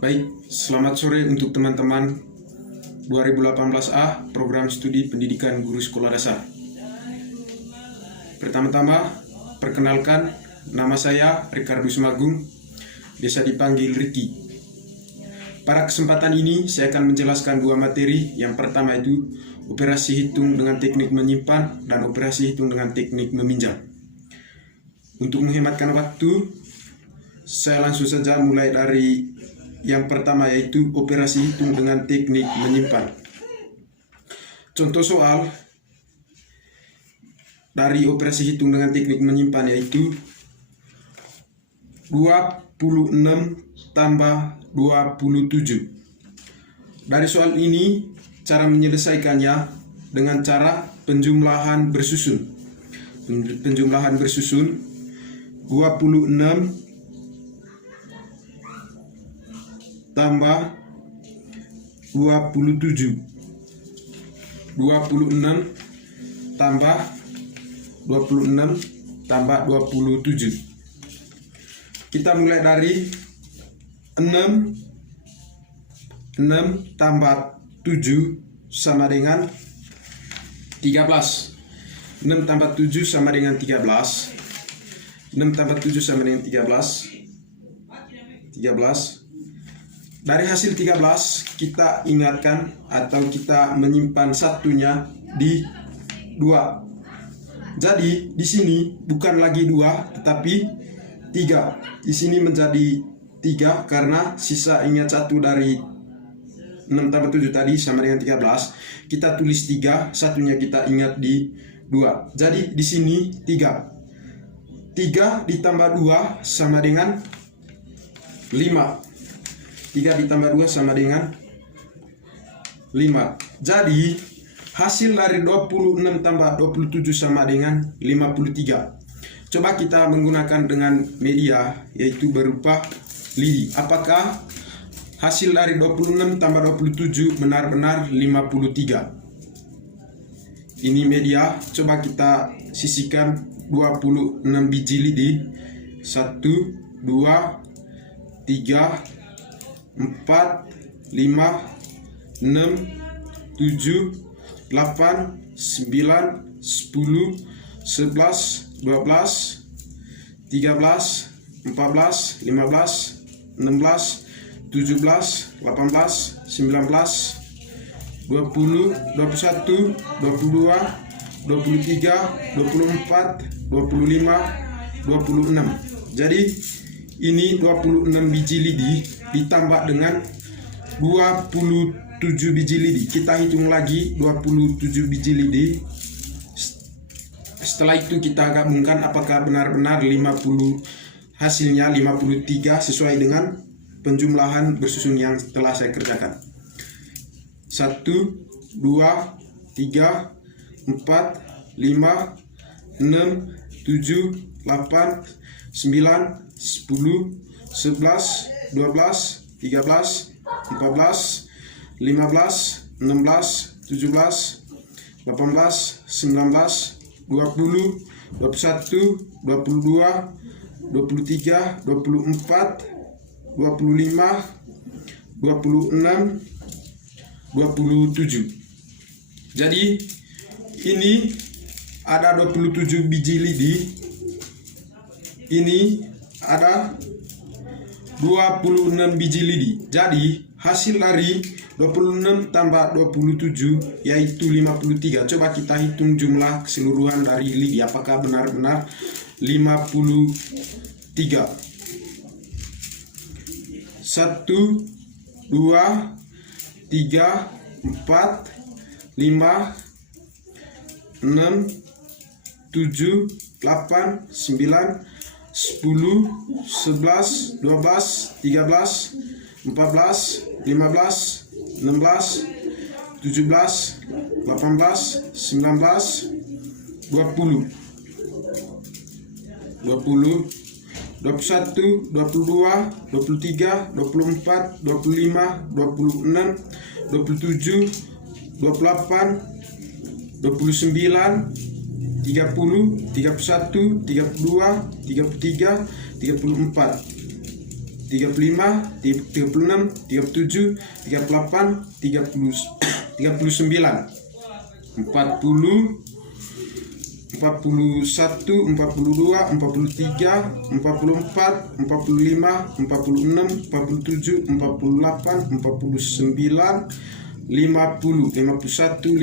Baik, selamat sore untuk teman-teman 2018A Program Studi Pendidikan Guru Sekolah Dasar. Pertama-tama, perkenalkan, nama saya Ricardo Sumagung, biasa dipanggil Ricky. Pada kesempatan ini, saya akan menjelaskan dua materi. Yang pertama itu operasi hitung dengan teknik menyimpan dan operasi hitung dengan teknik meminjam. Untuk menghematkan waktu, saya langsung saja mulai dari yang pertama, yaitu operasi hitung dengan teknik menyimpan. Contoh soal dari operasi hitung dengan teknik menyimpan yaitu 26 tambah 27. Dari soal ini, cara menyelesaikannya dengan cara penjumlahan bersusun. Penjumlahan bersusun 26 tambah 27. 26 tambah 27. Kita mulai dari 6 tambah 7 sama dengan 13. 6 tambah 7 sama dengan 13. 6 tambah 7 sama dengan 13. Dari hasil 13, kita ingatkan atau kita menyimpan satunya di 2. Jadi di sini bukan lagi 2 tetapi 3. Di sini menjadi 3 karena sisa ingat 1 dari 6 tambah 7 tadi sama dengan 13. Kita tulis 3, satunya kita ingat di 2. Jadi di sini 3. 3 ditambah 2 sama dengan 5. 3 ditambah 2 sama dengan 5. Jadi hasil dari 26 tambah 27 sama dengan 53. Coba kita menggunakan dengan media yaitu berupa lidi. Apakah hasil dari 26 tambah 27 benar-benar 53? Ini media. Coba kita sisihkan 26 biji lidi. 1, 2, 3, 4, 5, 6, 7, 8, 9, 10, 11, 12, 13, 14, 15, 16, 17, 18, 19, 20, 21, 22, 23, 24, 25, 26. Jadi ini 26 biji lidi ditambah dengan 27 biji lidi. Kita hitung lagi 27 biji lidi. Setelah itu kita gabungkan apakah benar-benar 50 hasilnya 53 sesuai dengan penjumlahan bersusun yang telah saya kerjakan. 1, 2, 3, 4, 5, 6, 7, 8, 9, 10, 11, 12, 13, 14, 15, 16, 17, 18, 19, 20, 21, 22, 23, 24, 25, 26, 27. Jadi ini ada 27 biji lidi. Ini ada 26 biji lidi. Jadi hasil dari 26 tambah 27 yaitu 53. Coba kita hitung jumlah keseluruhan dari lidi. Apakah benar-benar 53? 1, 2, 3, 4, 5, 6, 7, 8, 9, 10, 11, 12, 13, 14, 15, 16, 17, 18, 19, 20, 21, 22, 23, 24, 25, 26, 27, 28, 29, 30, 31, 32, 33, 34. 35, 36, 37, 38, 39, 40, 41, 42, 43, 44, 45, 46, 47, 48, 49, 50, 51,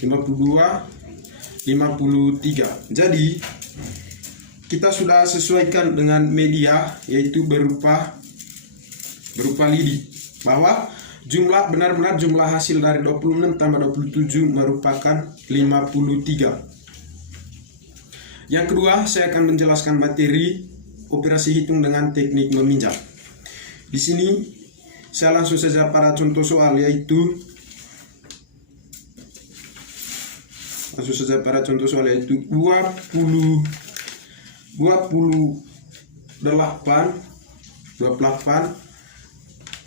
52, 53. Jadi kita sudah sesuaikan dengan media, yaitu berupa lidi, bahwa benar-benar jumlah hasil dari 26 tambah 27 merupakan 53. Yang kedua, saya akan menjelaskan materi operasi hitung dengan teknik meminjam. Di sini saya langsung saja pada contoh soal, yaitu 28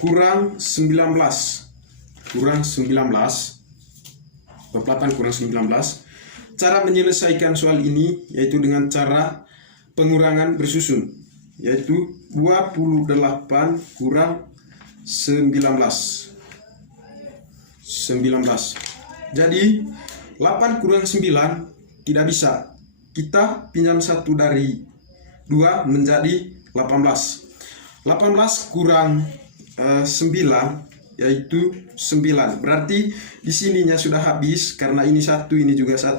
kurang 19 Cara menyelesaikan soal ini yaitu dengan cara pengurangan bersusun, yaitu 28 kurang 19. Jadi 8 kurang 9 tidak bisa. Kita pinjam 1 dari 2 menjadi 18. 18 kurang 9 yaitu 9. Berarti di sininya sudah habis karena ini 1, ini juga 1,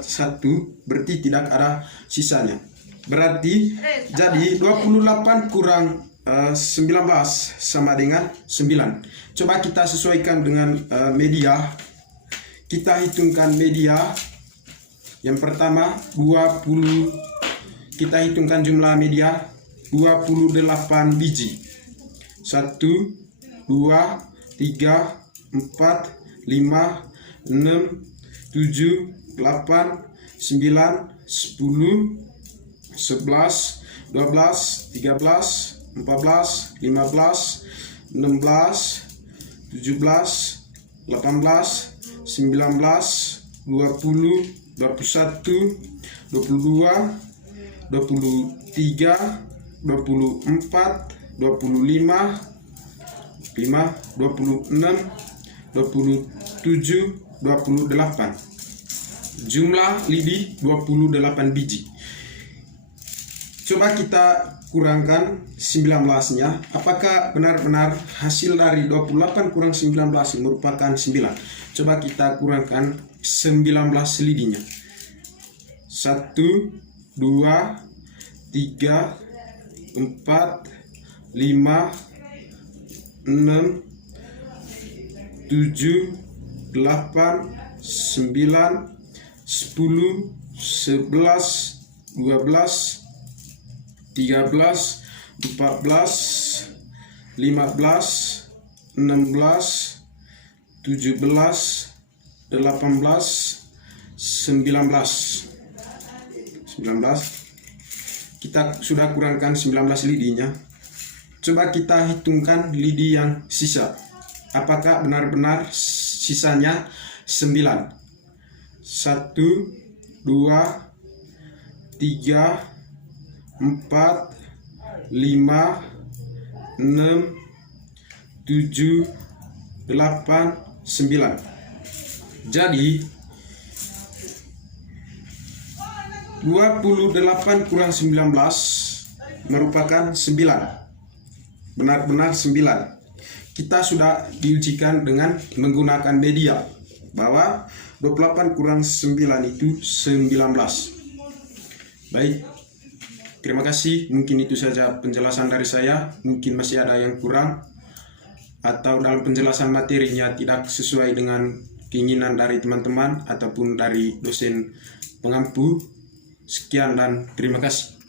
berarti tidak ada sisanya. Berarti jadi 28 kurang 19 sama dengan 9. Coba kita sesuaikan dengan media. Kita hitungkan media. Yang pertama 20. Kita hitungkan jumlah media 28 biji. 1, 2, 3, 4, 5, 6, 7, 8, 9, 10, 11, 12, 13, 14, 15, 16, 17, 18, 19, 20, 21, 22, 23, 24, 25, 26, 27, 28. Jumlah lidi 28 biji. Coba kita kurangkan 19-nya. Apakah benar-benar hasil dari 28 kurang 19 merupakan 9? Coba kita kurangkan 19 lidinya. 1, 2, 3, 4, 5, 6, 7, 8, 9, 10, 11, 12, 13, 14, 15, 16, 17, 18, 19. Kita sudah kurangkan 19 lidinya. Coba kita hitungkan lidi yang sisa. Apakah benar-benar sisanya 9? 1, 2, 3, 4, 5, 6, 7, 8, 9. Jadi 28 kurang 19 merupakan 9. Benar-benar 9. Kita sudah diujikan dengan menggunakan media bahwa 28 kurang 9 itu 19. Baik, terima kasih. Mungkin itu saja penjelasan dari saya. Mungkin masih ada yang kurang atau dalam penjelasan materinya tidak sesuai dengan keinginan dari teman-teman ataupun dari dosen pengampu. Sekian dan terima kasih.